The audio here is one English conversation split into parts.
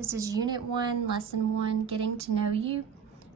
This is Unit 1, Lesson 1, Getting to Know You.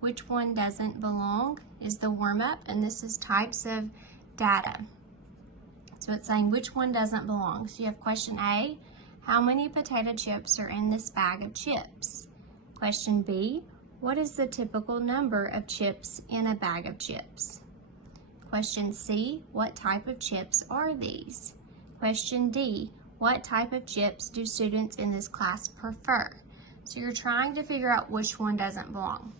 Which one doesn't belong is the warm-up, and this is types of data. So it's saying which one doesn't belong. So you have question A, how many potato chips are in this bag of chips? Question B, what is the typical number of chips in a bag of chips? Question C, what type of chips are these? Question D, what type of chips do students in this class prefer? So you're trying to figure out which one doesn't belong.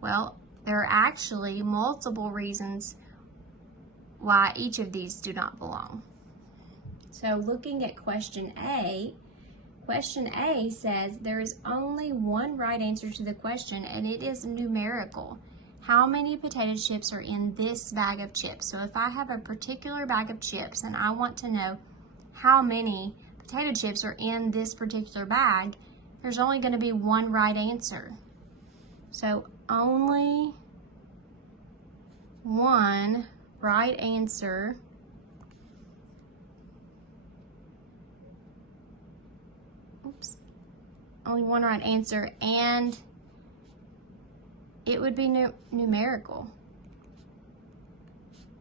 Well, there are actually multiple reasons why each of these do not belong. So looking at question A says there is only one right answer to the question, and it is numerical. How many potato chips are in this bag of chips? So if I have a particular bag of chips and I want to know how many potato chips are in this particular bag, there's only going to be one right answer. So only one right answer only one right answer, and it would be numerical.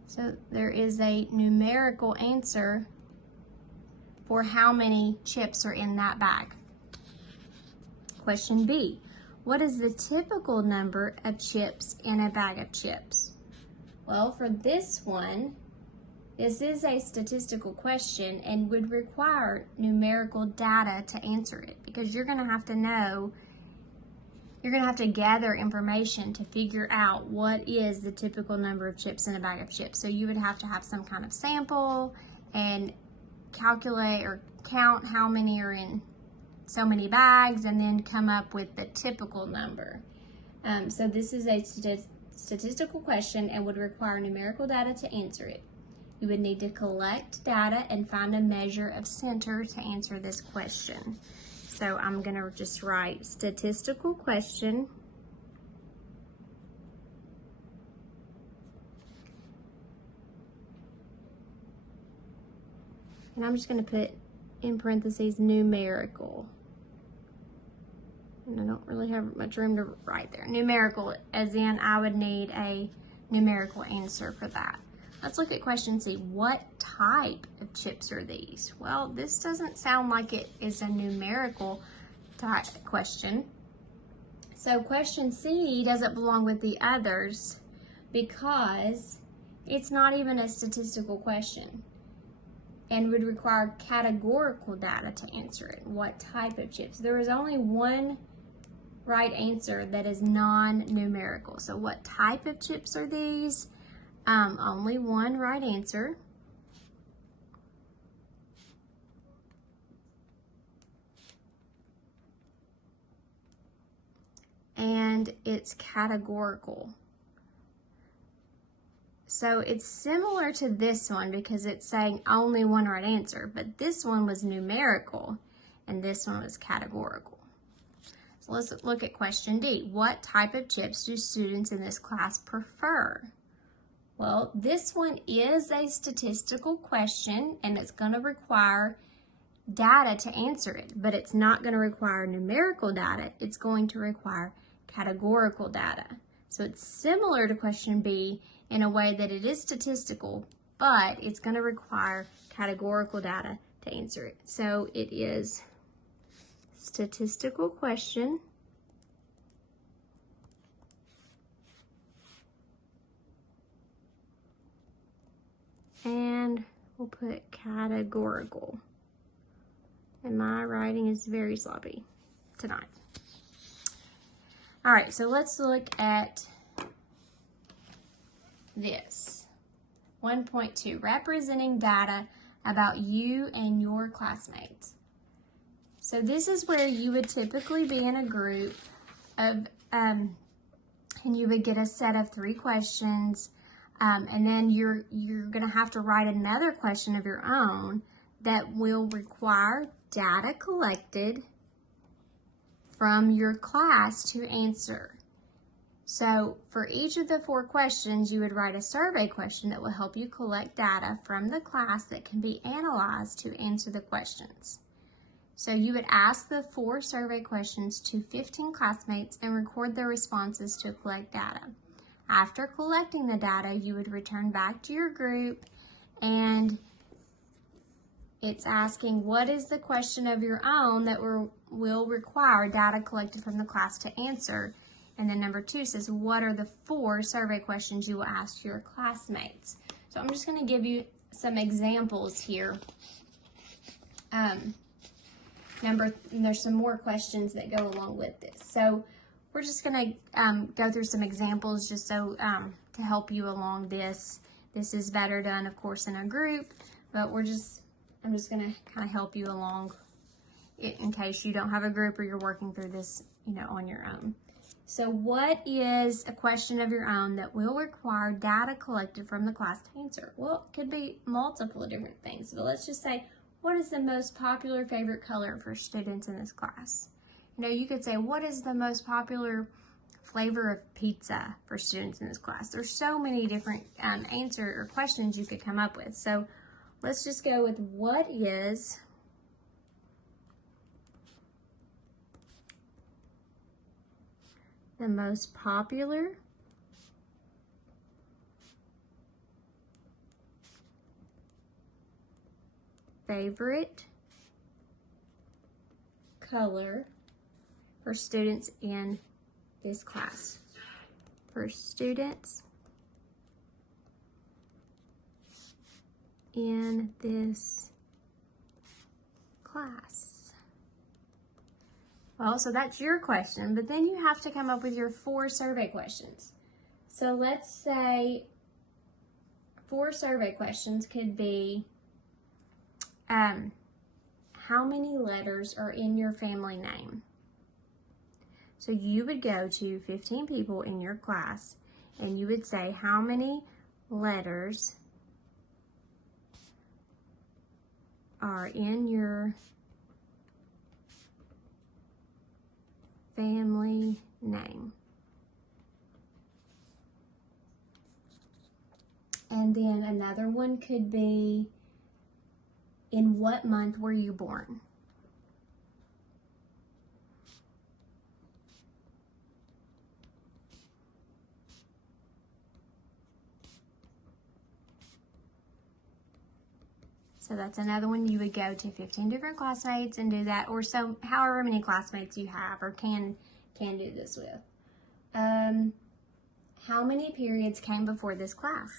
So there is a numerical answer for how many chips are in that bag. Question B, what is the typical number of chips in a bag of chips? Well, for this one, this is a statistical question and would require numerical data to answer it, because you're going to have to know, you're going to have to gather information to figure out what is the typical number of chips in a bag of chips. So you would have to have some kind of sample and calculate or count how many are in so many bags and then come up with the typical number. So this is a statistical question and would require numerical data to answer it. You would need to collect data and find a measure of center to answer this question. So I'm going to just write statistical question. And I'm just going to put in parentheses numerical. And I don't really have much room to write there. Numerical, as in I would need a numerical answer for that. Let's look at question C. What type of chips are these? Well, this doesn't sound like it is a numerical type question. So question C doesn't belong with the others because it's not even a statistical question and would require categorical data to answer it. What type of chips? There is only one right answer that is non-numerical. So what type of chips are these? Only one right answer. And it's categorical. So it's similar to this one because it's saying only one right answer, but this one was numerical and this one was categorical. So let's look at question D. What type of chips do students in this class prefer? Well, this one is a statistical question and it's going to require data to answer it, but it's not going to require numerical data. It's going to require categorical data. So it's similar to question B in a way that it is statistical, but it's going to require categorical data to answer it. So it is statistical question. And we'll put categorical. And my writing is very sloppy tonight. All right, so let's look at this. 1.2, representing data about you and your classmates. So this is where you would typically be in a group of, and you would get a set of 3 questions, and then you're going to have to write another question of your own that will require data collected from your class to answer. So for each of the 4 questions, you would write a survey question that will help you collect data from the class that can be analyzed to answer the questions. So you would ask the 4 survey questions to 15 classmates and record their responses to collect data. After collecting the data, you would return back to your group, and it's asking what is the question of your own that will require data collected from the class to answer. And then number 2 says, what are the 4 survey questions you will ask your classmates? So I'm just going to give you some examples here. There's some more questions that go along with this. So we're just going to go through some examples just so to help you along this. This is better done, of course, in a group, but I'm just going to kind of help you along in case you don't have a group or you're working through this, on your own. So what is a question of your own that will require data collected from the class to answer? Well, it could be multiple different things, but let's just say, what is the most popular favorite color for students in this class? You could say, what is the most popular flavor of pizza for students in this class? There's so many different answer or questions you could come up with. So let's just go with what is the most popular favorite color for students in this class. For students in this class. Well, so that's your question, but then you have to come up with your 4 survey questions. So let's say 4 survey questions could be, how many letters are in your family name? So you would go to 15 people in your class and you would say, how many letters are in your family name? And then another one could be, in what month were you born? So that's another one. You would go to 15 different classmates and do that, or so however many classmates you have or can do this with. How many periods came before this class?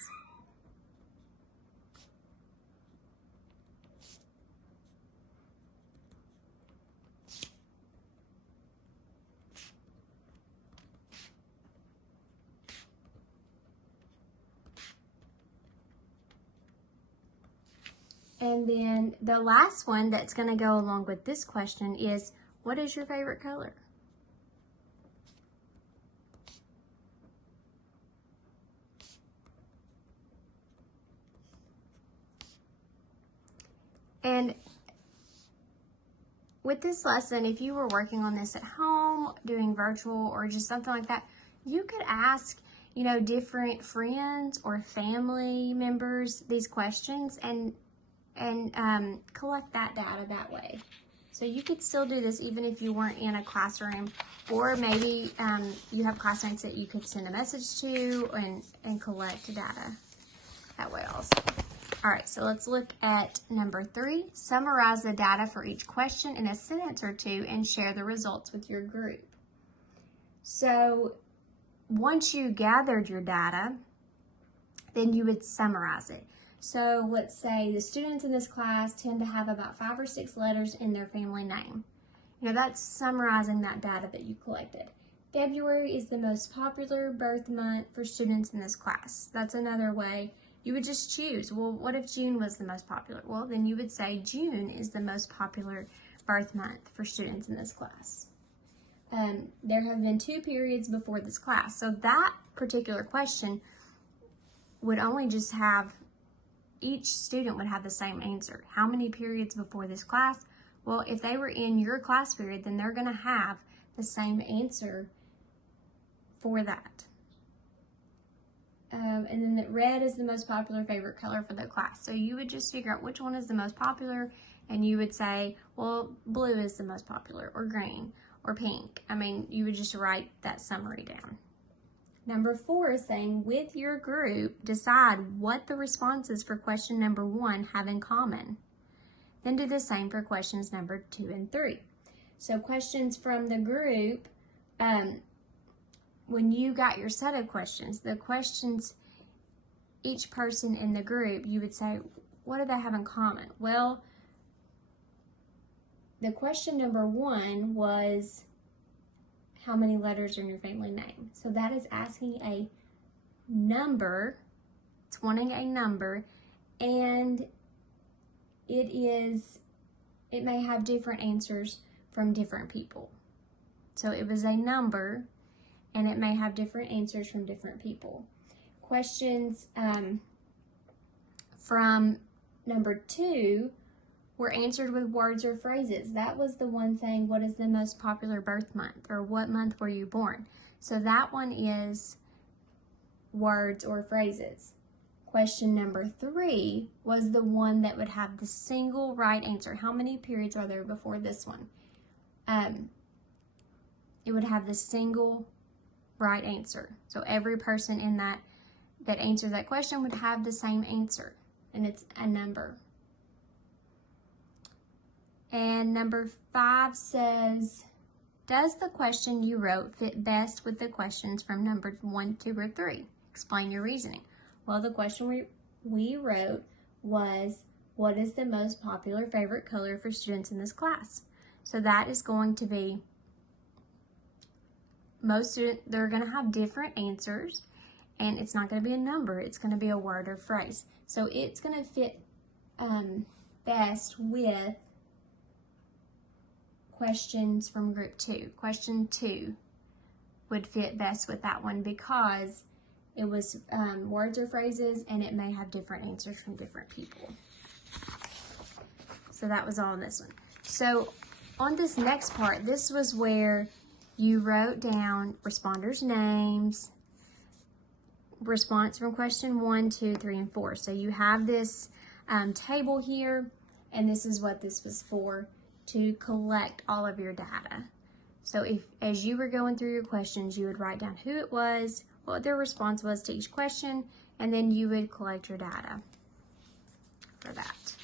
And then the last one that's going to go along with this question is, what is your favorite color? And with this lesson, if you were working on this at home, doing virtual or just something like that, you could ask, different friends or family members these questions and collect that data that way. So you could still do this even if you weren't in a classroom, or maybe you have classmates that you could send a message to and collect data that way also. All right, so let's look at number 3. Summarize the data for each question in a sentence or 2 and share the results with your group. So once you gathered your data, then you would summarize it. So let's say the students in this class tend to have about 5 or 6 letters in their family name. That's summarizing that data that you collected. February is the most popular birth month for students in this class. That's another way. You would just choose, well, what if June was the most popular? Well, then you would say June is the most popular birth month for students in this class. There have been 2 periods before this class. So that particular question would only just have, each student would have the same answer. How many periods before this class? Well, if they were in your class period, then they're going to have the same answer for that. And then red is the most popular favorite color for the class. So you would just figure out which one is the most popular and you would say, well, blue is the most popular, or green, or pink. I mean, you would just write that summary down. Number 4 is saying, with your group, decide what the responses for question number 1 have in common. Then do the same for questions number 2 and 3. So questions from the group, when you got your set of questions, the questions, each person in the group, you would say, what do they have in common? Well, the question number 1 was, how many letters are in your family name? So that is asking a number, it's wanting a number, and it may have different answers from different people. So it was a number, and it may have different answers from different people. Questions from number 2 were answered with words or phrases. That was the one saying, what is the most popular birth month, or what month were you born? So that one is words or phrases. Question number 3 was the one that would have the single right answer. How many periods are there before this one? It would have the single right answer. So every person in that answered that question would have the same answer, and it's a number. And number 5 says, does the question you wrote fit best with the questions from number 1, 2, or 3? Explain your reasoning. Well, the question we wrote was, what is the most popular favorite color for students in this class? So that is going to be, most students, they're going to have different answers, and it's not going to be a number, it's going to be a word or phrase. So it's going to fit best with questions from group 2. Question 2 would fit best with that one because it was words or phrases, and it may have different answers from different people. So that was all in this one. So on this next part, this was where you wrote down responders' names, response from question 1, 2, 3, and 4. So you have this table here, and this is what this was for, to collect all of your data. So as you were going through your questions, you would write down who it was, what their response was to each question, and then you would collect your data for that.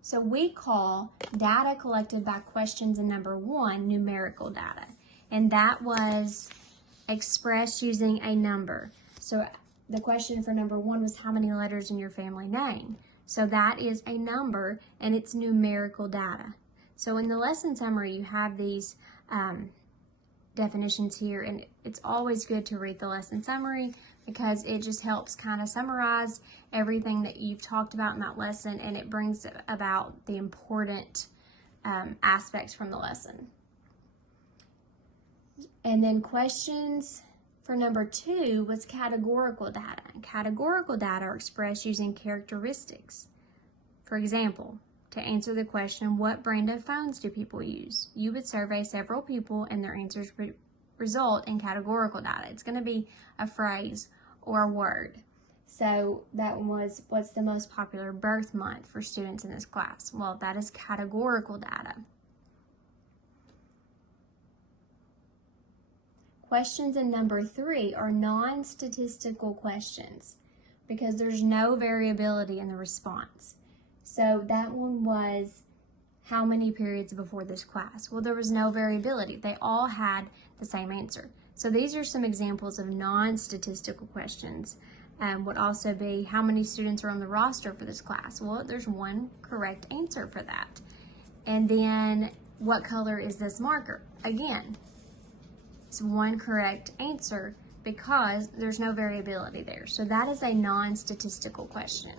So we call data collected by questions in number 1 numerical data, and that was expressed using a number. So the question for number 1 was, how many letters in your family name? So that is a number, and it's numerical data. So in the lesson summary, you have these definitions here, and it's always good to read the lesson summary because it just helps kind of summarize everything that you've talked about in that lesson, and it brings about the important aspects from the lesson. And then questions for number 2 was categorical data. And categorical data are expressed using characteristics. For example, to answer the question, what brand of phones do people use? You would survey several people, and their answers would result in categorical data. It's going to be a phrase or a word. So that one was, what's the most popular birth month for students in this class? Well, that is categorical data. Questions in number 3 are non-statistical questions because there's no variability in the response. So that one was, how many periods before this class? Well, there was no variability. They all had the same answer. So these are some examples of non-statistical questions. Would also be, how many students are on the roster for this class? Well, there's one correct answer for that. And then, what color is this marker? Again, it's one correct answer because there's no variability there. So that is a non-statistical question.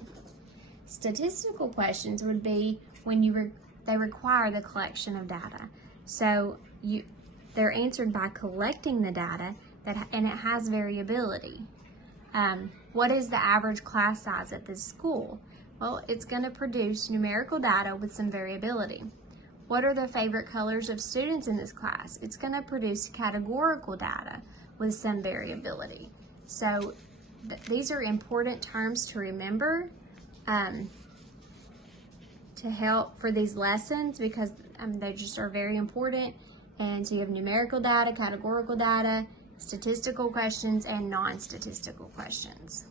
Statistical questions would be when they require the collection of data. So they're answered by collecting the data, and it has variability. What is the average class size at this school? Well, it's going to produce numerical data with some variability. What are the favorite colors of students in this class? It's going to produce categorical data with some variability. So these are important terms to remember to help for these lessons, because they just are very important. And so you have numerical data, categorical data, statistical questions, and non-statistical questions.